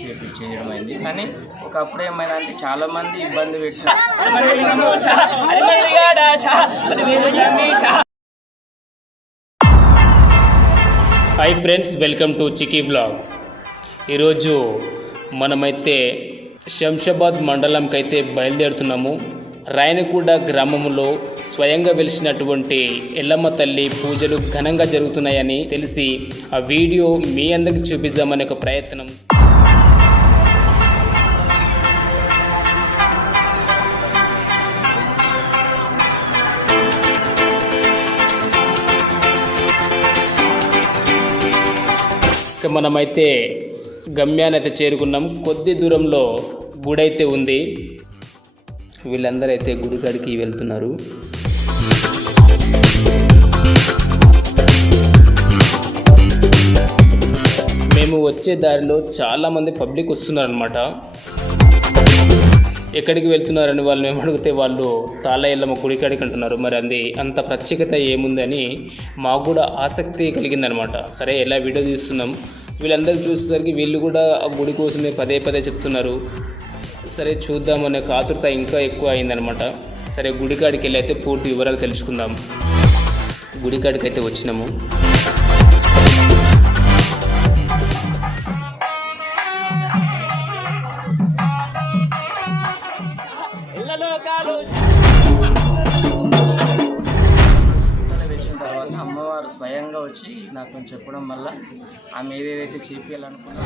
చేయించడమైంది. కానీ ఒకప్పుడు ఏమైందంటే చాలా మంది ఇబ్బంది పెట్టారు. Hi friends, welcome to Chiki blogs. ఈరోజు మనమైతే శంషాబాద్ మండలంకి అయితే బయలుదేరుతున్నాము. రాయనగూడ గ్రామంలో స్వయంగా వెలిసినటువంటి ఎల్లమ్మ తల్లి పూజలు ఘనంగా జరుగుతున్నాయని తెలిసి ఆ వీడియో మీ అందరికి చూపిద్దామనే ఒక ప్రయత్నం. మనమైతే గమ్యాన్ని అయితే చేరుకున్నాం. కొద్ది దూరంలో గుడి అయితే ఉంది. వీళ్ళందరూ అయితే గుడి కాడికి వెళ్తున్నారు. మేము వచ్చే దారిలో చాలామంది పబ్లిక్ వస్తున్నారు అన్నమాట. ఎక్కడికి వెళ్తున్నారని వాళ్ళు మేము అడిగితే వాళ్ళు తాళయల్లమ్మ గుడి కాడికి అంటున్నారు. మరి అది అంత ప్రత్యేకత ఏముందని మాకు కూడా ఆసక్తి కలిగిందనమాట. సరే, ఎలా వీడియో తీస్తున్నాం, వీళ్ళందరూ చూసేసరికి వీళ్ళు కూడా ఆ గుడి కోసమే పదే పదే చెప్తున్నారు. సరే చూద్దామనే ఆతృత ఇంకా ఎక్కువ అయిందనమాట. సరే, గుడికాడికి వెళ్ళి అయితే పూర్తి వివరాలు తెలుసుకుందాం. గుడికాడికి అయితే వచ్చినాము. తర్వాత అమ్మవారు స్వయంగా వచ్చి నాకు చెప్పడం వల్ల ఆమె ఏదేదైతే చేయాలనుకున్నా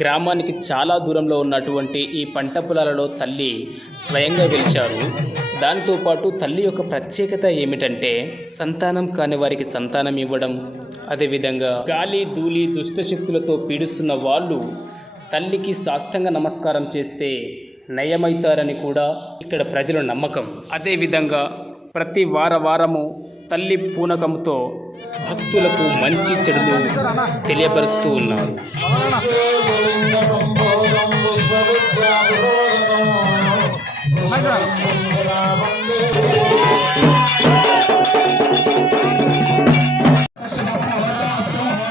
గ్రామానికి చాలా దూరంలో ఉన్నటువంటి ఈ పంట పొలాలలో తల్లి స్వయంగా వెలిచారు. దాంతోపాటు తల్లి యొక్క ప్రత్యేకత ఏమిటంటే సంతానం కాని వారికి సంతానం ఇవ్వడం, అదేవిధంగా గాలి ధూళి దుష్టశక్తులతో పీడిస్తున్న వాళ్ళు తల్లికి సాష్టాంగ నమస్కారం చేస్తే నయమవుతారని కూడా ఇక్కడ ప్రజల నమ్మకం. అదేవిధంగా ప్రతి వారము తల్లి పూనకంతో భక్తులకు మంచి చెడులు తెలియపరుస్తూ ఉన్నారు.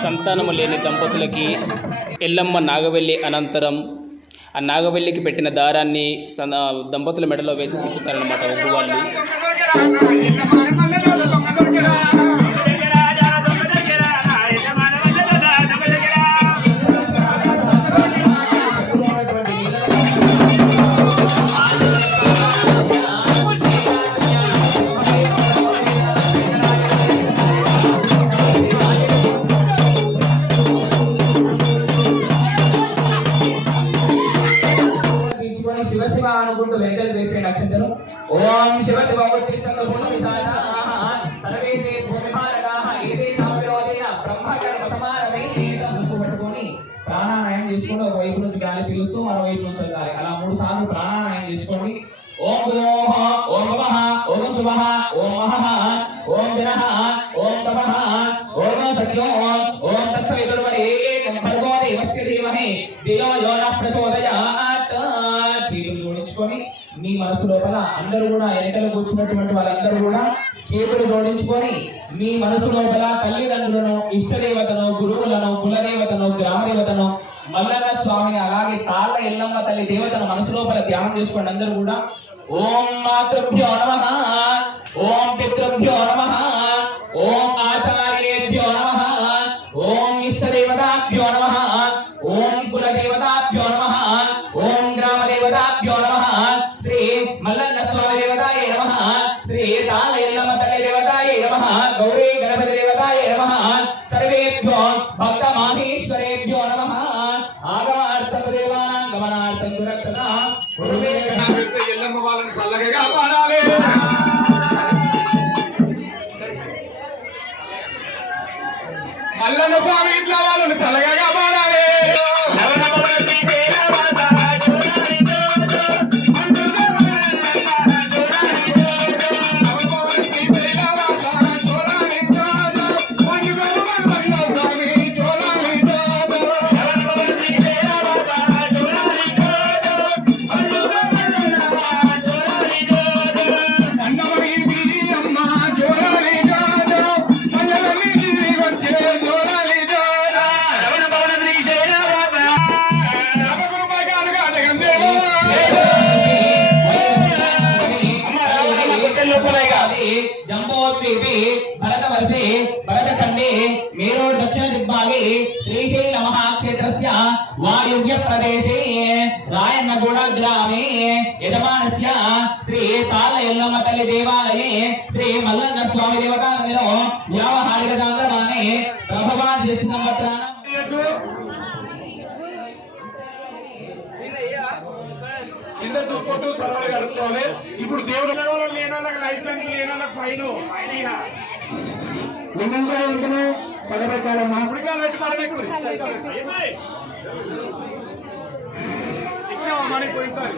సంతానము లేని దంపతులకి ఎల్లమ్మ నాగవెల్లి అనంతరం ఆ నాగవెల్లికి పెట్టిన దారాన్ని దంపతుల మెడలో వేసి తిప్పుతారనమాట ఒగ్గు వాళ్ళు. అనుకుంటూ వెనకలు వేసే నక్షత్రం. ఓం శివ శివ పట్టుకొని ప్రాణాయామం చేసుకుంటూ ఒక వైపు నుంచి గాలి పీలుస్తూ మరో వైపు నుంచి వదలాలి. అలా 3 సార్లు ప్రాణాయామం చేసుకోండి. ఓం గురోః, ఓం భవః, ఓం శుభః, ఓం మహః, ఓం జనః, ఓం తపః, ఓం సత్యం, ఓం తత్సవితుర్వరేణ్యం భర్గో దేవస్య ధీమహి ధియో యో నః ప్రచోదయాత్. చేతులు జోడించుకొని మీ మనసు లోపల అందరూ కూడా ఎన్నికలు కూర్చున్నటువంటి వాళ్ళందరూ కూడా చేతులు జోడించుకొని మీ మనసు లోపల తల్లిదండ్రులను, ఇష్టదేవతను, గురువులను, కులదేవతను, గ్రామదేవతను, మల్లన్న స్వామిని, అలాగే తాళ్ళ ఎల్లమ్మ తల్లి దేవతను మనసు లోపల ధ్యానం చేసుకోండి. అందరూ కూడా ఓం మాతృభ్యో నమః, ఓం పితృభ్యో నమః, ఓం ఆచార్యేభ్యో నమః, ఓం ఇష్టదేవతాభ్యో నమః, ఓం కులదేవతాభ్యో నమః, ఓం గ్రామదేవతాభ్యో నమః, శ్రీ మల్లన్న స్వామి దేవతాయే నమః, శ్రీ తాళ్ళ ఎల్లమ్మ తల్లి దేవతాయే నమః, గౌరీ గణపతి దేవతాయే నమః, సర్వేభ్యో భక్త మాహేశ్వరేభ్యో నమః. ఆగమార్థం దేవానాం గమనార్థం రక్షణ ఎల్లమ్మ వాళ్ళని చల్లగా కాపాడాలి. మల్లన్న స్వామి ఇంట్లో వాళ్ళని చల్లగా కాపాడాలి. जम्बोद्वीपे भरतवर्षे भरतखण्डे मेरोर् दक्षिण दिग्भागे श्रीशैल महाक्षेत्रस्य वायुव्य प्रदेशे रायनगुड ग्रामे यजमानस्य श्री तालयल्लम्मतल्लि देवालये श्री मल्लन्न स्वामी देवतानिलो व्यावहारिक दानदाने प्रभवादि संवत्सराणां కింద చూసుకుంటూ సరళ కలుపుకోవాలి. ఇప్పుడు దేవుడు లేనోళ్ళకి లైసెన్స్ లేనోళ్ళకి ఫైన్ పడబెట్టాలమ్మా. ఉడికాలు పెట్టి పడబెట్టు మనకి పోయినసారి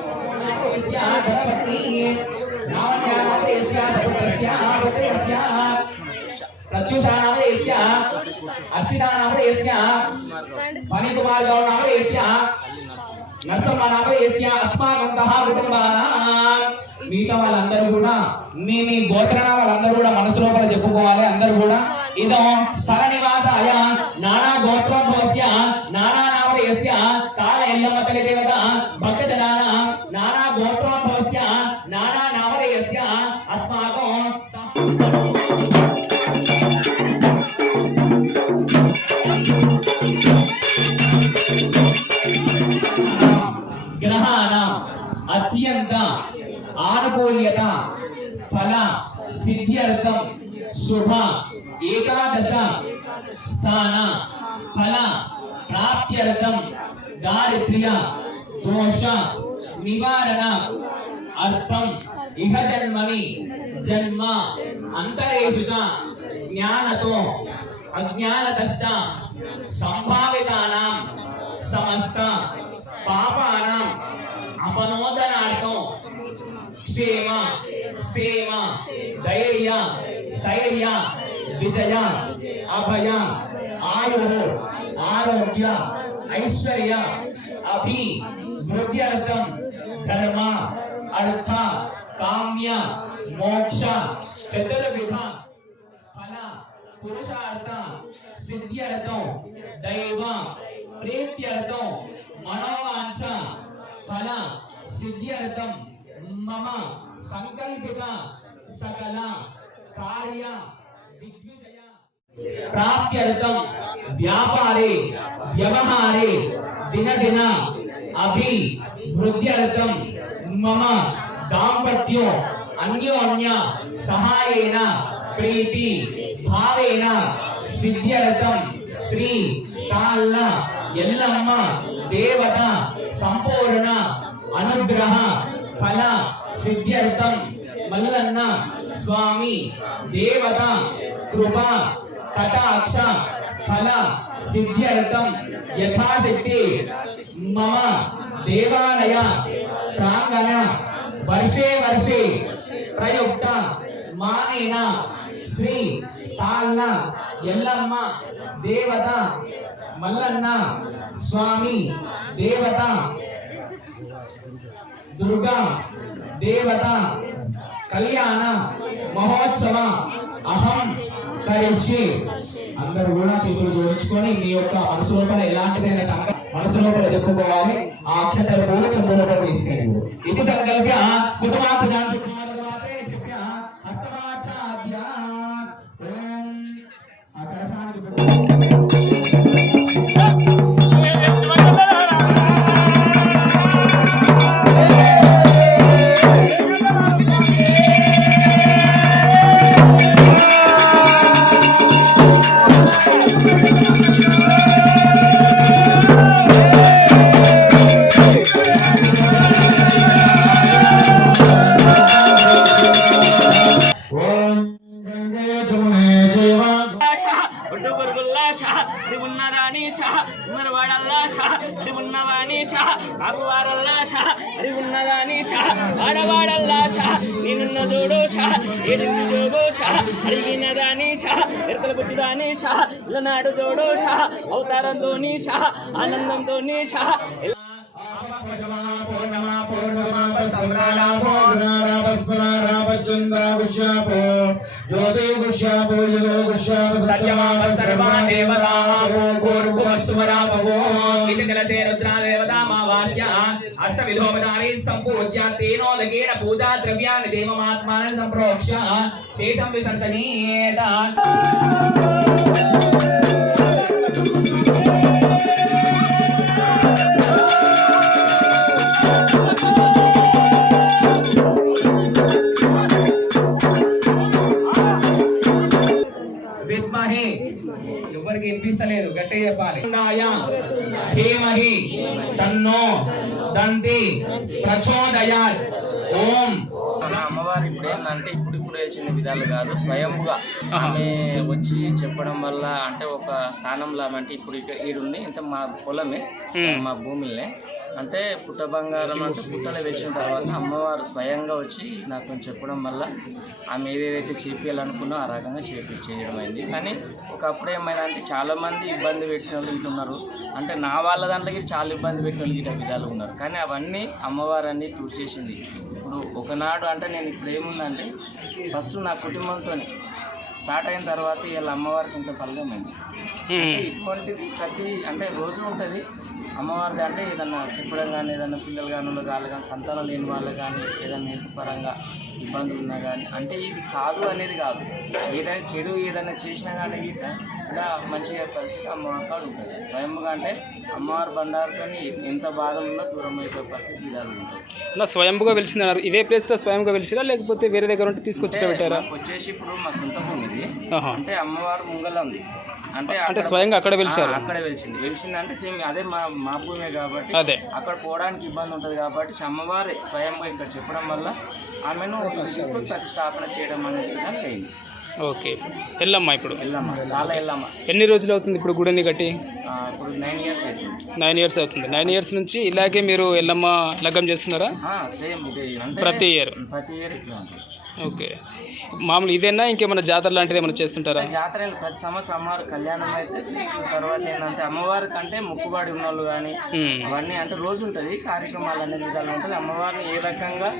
प्रत्युषानामदेश्य अर्चितानामदेश्य फणिकुमार गौडनामदेश्य नरसम्मानामदेश्य अस्माकं कुटुंबानां మిగతా వాళ్ళందరూ కూడా మీ గోత్రాల వాళ్ళందరూ కూడా మనసు లోపల చెప్పుకోవాలి. అందరూ కూడా ఇదో స్థల నివాసాయ నానా గోత్రోద్భవస్య నానా నామదేశ్య కాల ఎల్లమ్మ తల్లి దేవత భక్తజనాన నానా గోత్రోద్భవస్య నానా నామదేశ్య అస్మాకం గ్రహాణ అత్యంత ఆనుకూల్యత ఫల సిద్ధ్యర్థం శుభ ఏకాదశ స్థాన ఫల ప్రాప్త్యర్థం దారిద్ర్య దోష నివారణ అర్థం ఇహ జన్మని జన్మ అంతరేషు చ జ్ఞానతో అజ్ఞానతశ్చ సంభావితానాం సమస్త పాపానాం అపనోదనార్థం క్షేమ స్థేమ ధైర్య స్థైర్య విజయ అభయ ఆయు ఆరోగ్య ఐశ్వర్య అభివృద్ధ్యర్థం ధర్మ అర్థ కామ్య మోక్ష చతుర్విధ ఫల పురుషార్థ సిద్ధ్యర్థం దైవ ప్రీత్యర్థం మనోవాంఛ ఫల సిద్ధ్యర్థం మమ సంకల్పిత సకల కార్య దిగ్విజయ ప్రాప్త్యర్థం వ్యాపారే వ్యవహారే దినదిన అభివృద్ధ్యర్థం మమ దాంపత్యో అన్యోన్య సహాయేన ప్రీతి భావేన సిద్ధ్యర్థం శ్రీ తాళ్ళ ఎల్లమ్మ దేవత సంపూర్ణ అనుగ్రహ ఫల సిద్ధ్యర్థం మల్లన్న స్వామి దేవత కృప కటాక్ష ఫల సిద్ధ్యర్థం యథాశక్తి మమ దేవాలయ ప్రాంగణ వర్షే వర్షే ప్రయుక్త మానేన శ్రీ తాళ్ళ ఎల్లమ్మ దేవత మల్లన్న స్వామి దేవత దుర్గా దేవత కళ్యాణ మహోత్సవ అహం కరిష్యే. అందరూ కూడా చేతులు జోడించుకొని మీ యొక్క మనసు లోపల ఎలాంటిదైనా మనసు లోపల చెప్పుకోవాలి. ఆ అక్షతలు కూడా చెంపు లోపల తీసుకెళ్ళి ఇది సంకల్ప్య కుసుమాచనాన్ని చెప్పిన హస్తమాచాద్య ఆకాశానికి నాడు జోడో షా అవతారంతో నీషా ఆనందంతో నీషా अष्टविधोपचारे संपूज्य तेनोदकेन पूजा द्रव्याणि देवमात्मानं संप्रोक्ष्य शेषं विसर्जनीयेत। విద్మహే ఎవరికి వినిపిస్తలేదు గట్టిగా చెప్పాలి ధీమహి తన్నో దంతి ప్రచోదయాత్ ఓం. మన అమ్మవారు ఇప్పుడు ఏంటంటే ఇప్పుడు వచ్చిన విధాలు కాదు, స్వయంగా ఆమె వచ్చి చెప్పడం వల్ల అంటే ఒక స్థానంలో అంటే ఇప్పుడు ఈడుండి ఇంత మా పొలమే మా భూమిలనే అంటే పుట్ట బంగారం అంటే పుట్టలు తెచ్చిన తర్వాత అమ్మవారు స్వయంగా వచ్చి నాకు చెప్పడం వల్ల ఆమె ఏదేదైతే చేపించాలనుకున్నో ఆ రకంగా చేయడం అయింది. కానీ ఒకప్పుడు ఏమైందంటే చాలామంది ఇబ్బంది పెట్టిన వాళ్ళు ఇటు ఉన్నారు, అంటే నా వాళ్ళ దాంట్లోకి చాలా ఇబ్బంది పెట్టిన వాళ్ళు ఇట్లా విధాలు ఉన్నారు. కానీ అవన్నీ అమ్మవారు అన్నీ తుడిచేసింది. ఇప్పుడు ఒకనాడు అంటే నేను ఇప్పుడు ఏముందంటే ఫస్ట్ నా కుటుంబంతో స్టార్ట్ అయిన తర్వాత వీళ్ళ అమ్మవారికి ఇంత ఫలితమైంది. ఇటువంటిది ప్రతి అంటే రోజు ఉంటుంది అమ్మవారిది. అంటే ఏదన్నా చెప్పడం కానీ ఏదన్నా పిల్లలు కానీ వాళ్ళు కానీ సంతానం లేని వాళ్ళు కానీ ఏదైనా హెల్త్ పరంగా ఇబ్బందులు ఉన్నా కానీ అంటే ఇది కాదు అనేది కాదు, ఏదైనా చెడు ఏదైనా చేసినా కానీ ఇలా మంచిగా పరిస్థితి అమ్మవారి కాదు ఉంటుంది. స్వయంగా అంటే అమ్మవారి బండారుతో ఎంత బాధలు ఉన్నా దూరం అయిపోయే పరిస్థితి ఇదాలు ఉంటుంది. నా స్వయంగా వెలిసిందన్నారు, ఇదే ప్లేస్లో స్వయంగా వెలిసిరా లేకపోతే వేరే దగ్గర ఉంటే తీసుకొచ్చి పెట్టారా? వచ్చేసి ఇప్పుడు మా సొంత భూమి ఇది, అంటే అమ్మవారు ముంగల ఉంది, అంటే స్వయంగా అక్కడ వెలిసారు. అక్కడే వెలిసింది అంటే సేమ్ అదే మా భూమే కాబట్టి అదే అక్కడ పోవడానికి ఇబ్బంది ఉంటుంది కాబట్టి అమ్మవారే స్వయంగా ఇక్కడ చెప్పడం వల్ల ఆమెను ప్రతిష్టాపన చేయడం అనేది అయింది. ఓకే, ఎల్లమ్మ ఇప్పుడు చాలా ఎల్లమ్మ. ఎన్ని రోజులు అవుతుంది ఇప్పుడు గుడిని కట్టి? ఇప్పుడు 9 years అవుతుంది. 9 years అవుతుంది. 9 years నుంచి ఇలాగే మీరు ఎల్లమ్మ లగ్గం చేస్తున్నారా? సేమ్ ఇదే ప్రతి ఇయర్ ఇట్లా ఉంటుంది. ఓకే, మామూలు ఇదేనా ఇంకేమైనా జాతర లాంటిది ఏమైనా చేస్తుంటారా? జాతర ప్రతి సంవత్సరం అమ్మవారి కళ్యాణం అయితే తర్వాత ఏంటంటే అమ్మవారికి అంటే మొక్కుబాడి ఉన్న వాళ్ళు కానీ అవన్నీ అంటే రోజు ఉంటుంది కార్యక్రమాలు అనే విధాలు ఉంటుంది. అమ్మవారిని ఏ రకంగా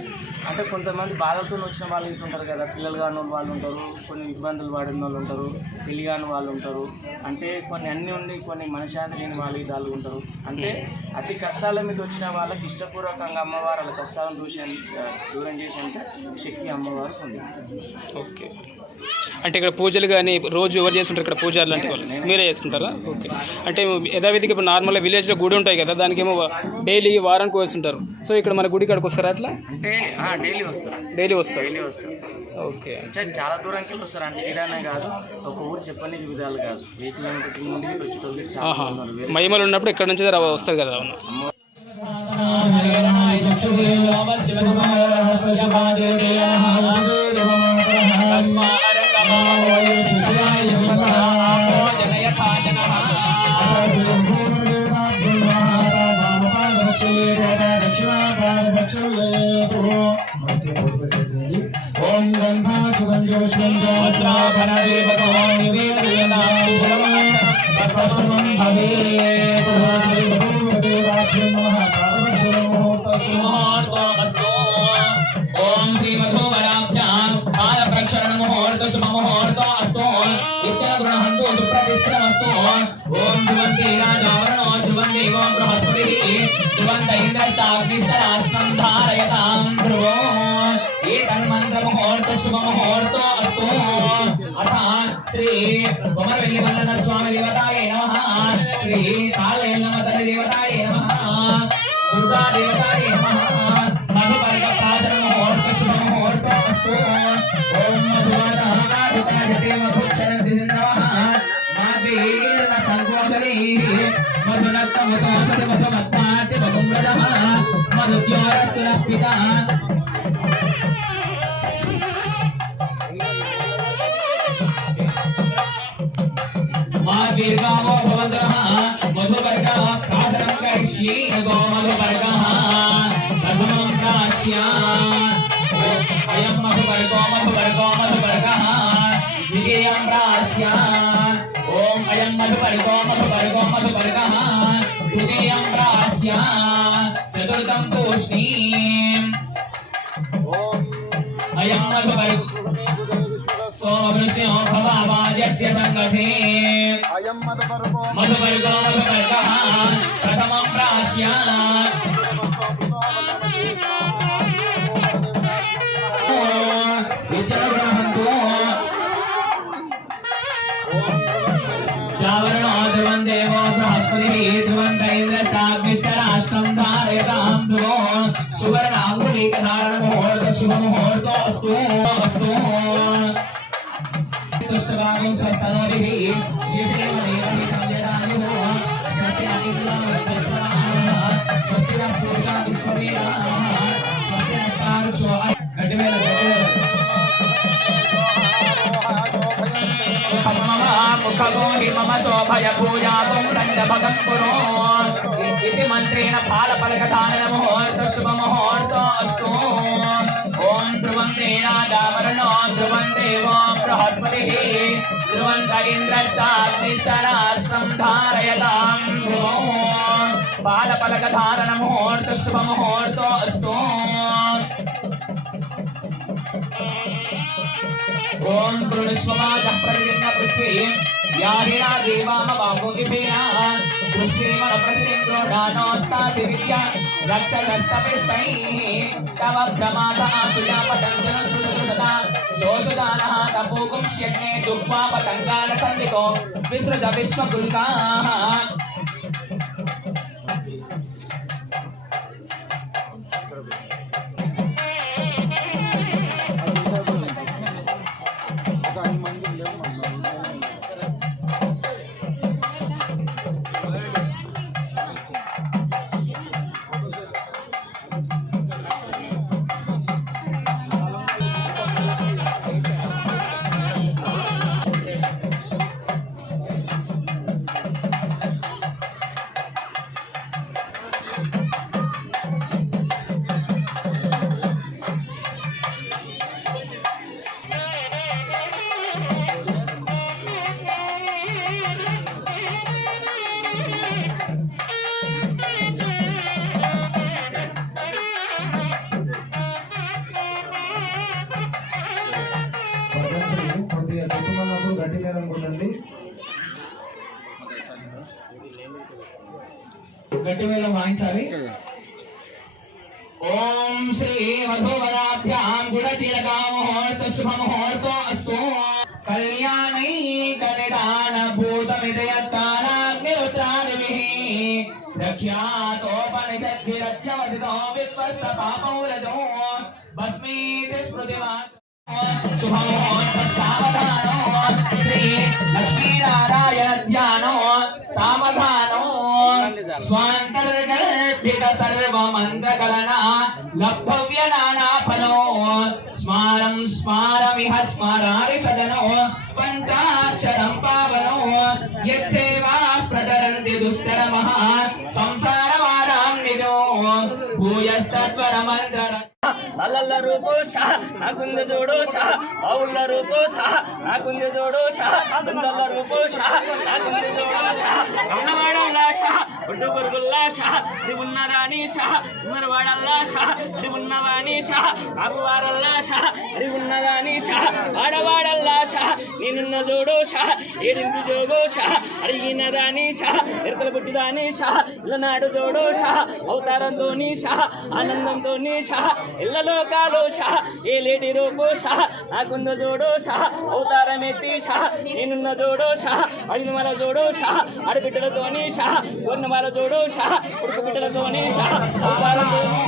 అంటే కొంతమంది బాధలతో వచ్చిన వాళ్ళు ఉంటారు కదా, పిల్లలు కాని వాళ్ళు ఉంటారు, కొన్ని ఇబ్బందులు పడిన వాళ్ళు ఉంటారు, పెళ్లి కాని వాళ్ళు ఉంటారు, అంటే కొన్ని అన్నీ ఉండి కొన్ని మనశ్శాంతి లేని వాళ్ళు ఇదాలు ఉంటారు. అంటే అతి కష్టాల మీద వచ్చిన వాళ్ళకి ఇష్టపూర్వకంగా అమ్మవారు వాళ్ళ కష్టాలను దూరం చేసేంత శక్తి అమ్మవారికి ఉంది. ఓకే, అంటే ఇక్కడ పూజలు కానీ రోజు ఎవరు చేస్తుంటారు ఇక్కడ పూజలు లాంటి వాళ్ళు మీరే చేసుకుంటారా? ఓకే, అంటే యథావిధిగా ఇప్పుడు నార్మల్గా విలేజ్లో గుడి ఉంటాయి కదా, దానికేమో డైలీ వారానికి వస్తుంటారు. సో ఇక్కడ మన గుడి కాడికి వస్తారా అట్లా? అంటే డైలీ వస్తారు. ఓకే, చాలా దూరానికి వస్తారు. అంటే ఇలానే కాదు, ఒక ఊరు చెప్పని విధాలు కాదు, 8 kilometers ముందుకి వచ్చి మహిమలు ఉన్నప్పుడు ఇక్కడ నుంచి వస్తారు కదా. ఓం గంధా సుగంధ పుష్పం వస్త్రాభరణే భగవాన్ నివేదయేనా పుష్పం భవేత్ శ్రీ భగవతే ఓం శ్రీ మధువరాభ్యాం కాల ప్రక్షరణ ముహూర్త శుభ ముహూర్త అస్తు ఇత్యగ్రహంతో సుప్రతిష్ఠితమస్తు. ఓం ధ్రువంతి రాజావరణో ధ్రువం దేవో బృహస్పతిః ధ్రువంత ఇంద్రస్తాగ్నిస్తరాష్ట్రం ధారయతాం ధ్రువో ఏతన్మంత్ర ముహూర్త శుభ ముహూర్త అస్తు. అథ శ్రీ కుమరవెల్లిమల్లన స్వామి దేవతాయే నమః, శ్రీ కాళేయన్నమతల దేవతాయే నమః, దుర్గా దేవతాయే నమః. మధుపర్క ప్రాశన ముహూర్త శుభ ముహూర్త అస్తు. ఓం మధువరాజతే మధుక్షరంతి నమః. మాద్వీర్ణ సంకోచనైః మధునత్తమతోసతి మధుమత్తాటి మధుమ్రదః మధుద్యోరస్తు నప్పితా. मार्गीर्गामो भवन्तः मधुवर्गः प्राशनं करिष्ये गो मधुवर्गः प्रथमं प्राश्या अयं मधुवर्गः द्वितीयं प्राश्या ॐ अयं मधुवर्गः तृतीयं प्राश्या चतुर्थं तूष्णीम् अयं मधुवर्गः सोमवृष्यो भवावाजस्य संगठे मधुवर्गः प्रथमं प्राश्या विद्यागृहन्तु जावरणो ध्रुवं देवो बृहस्पतिः ध्रुवन्त इन्द्रश्चाग्निश्चराष्ट्रं धारयतां ध्रुवो सुवर्णाङ्गुलीकधारणमुहूर्त शुभमुहूर्तोऽस्तु अस्तु स्तुष्टभागं स्वस्तनोभिः यशेमदेवहितं यदायुः स्वस्ति न इन्द्रं वृद्धश्रवाः स्वस्ति न पूषा विश्ववेदाः स्वस्ति नस्तारुषो गड्डवेल मुखगोहि मम शोभय पूजातुं दण्डभगं कुरु इति मन्त्रेण फालफलकधानमुहूर्त शुभमुहूर्तोऽस्तु ॐ ध्रुवं तेनादावरणो ध्रुवं देवो बृहस्पतिः ध्रुवन्त इन्द्रश्चाग्निश्चराष्ट्रं धारयतां ध्रुवो फालफलकधानमुहूर्त शुभमुहूर्तोऽस्तु ओम कृष्णमादः प्रतिदिन पृथ्वी यारिणा देवामवागोगिभेना कृष्णेमन प्रतिदिन्द्रो नानोस्तासि विद्या रक्षकस्तपिष्टैः तव प्रमादा सुया पतञ्जन स्पृशतु सदा शोषदानः तपोगुं श्यग्ने दुःख्वा पतङ्गान सन्दिको विसृज विश्वगुल्काः गट्टी मेल वाయించాలి ओम श्री मधुवराभ्यां गुणचिरकामुहूर्त शुभमुहूर्तोऽस्तु कल्याणी कनिदान भूतमिदयत्तानाग्निरुद्रादिभिः रक्ष्यातोपनिषद्भिरज्ञवदितो विश्वस्तपापौरजो भस्मीति स्मृतिवान् शुभमुहूर्त सावधानो श्री लक्ष्मीनारायण ध्यानो सावधानो स्वान्तर्गर्भित सर्वमन्त्रकलना लब्धव्य नानाफलो स्मारं स्मारमिह स्मरारि सदनो पञ्चाक्षरं पावनो यच्चैवा प्रचरन्ति दुष्करमः संसारमाराम्निदो भूयस्तत्वरमन्त्र అల్లల్ల రూపో షా నాకుంద జోడో షా అవుల్ల రూపో షా నాకుంద జోడో షా అందల్ల రూపో షా నాకుంద జోడో షా అన్నవాడల్లా షా ఒడ్డు గురుగుల్లా షా దివున్న రాణి షా మరవాడల్లా షా దివున్న వాణి షా ఆపువారల్లా షా దివున్న రాణి షా వాడవాడల్లా షా నేనున్న జోడో షా ఏడింటి జోగో షా అడిగిన రాణి షా ఎరకల పుట్టి రాణి షా ఇల్లనాడు జోడో షా అవతారంతోని షా ఆనందంతోని షా ఇళ్ళలో కాలో షా ఏ లేటి రూపో షా నాకున్న జోడో షా అవతారమెత్తి షా నేనున్న జోడో షా అడిగిన వాళ్ళ జోడో షా ఆడబిడ్డలతోని షా కొన్న వాళ్ళ జోడో షా ఉడుకు బిడ్డలతోని షా అవతారంతోని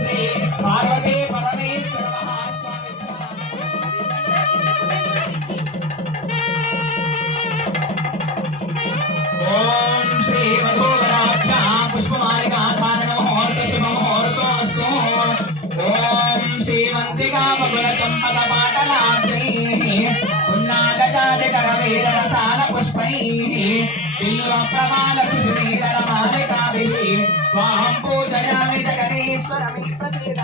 శ్రీ పార్వతీ పరమేశ్వర మహాస్వామి ఓం శ్రీ మధువరాభ్యాం పుష్పమాలికా ధారణముహూర్త శుభముహూర్తోऽस्तु ఓం శ్రీమంతికా మగుల చంపక పాటలాద్రైః పున్నాగజాతికరవీరరసాన పుష్పైః బిల్వ ప్రమాల సుశ్రీధర మాలికాభిః త్వాం పూజయామి జగదీశ్వరమి ప్రసీద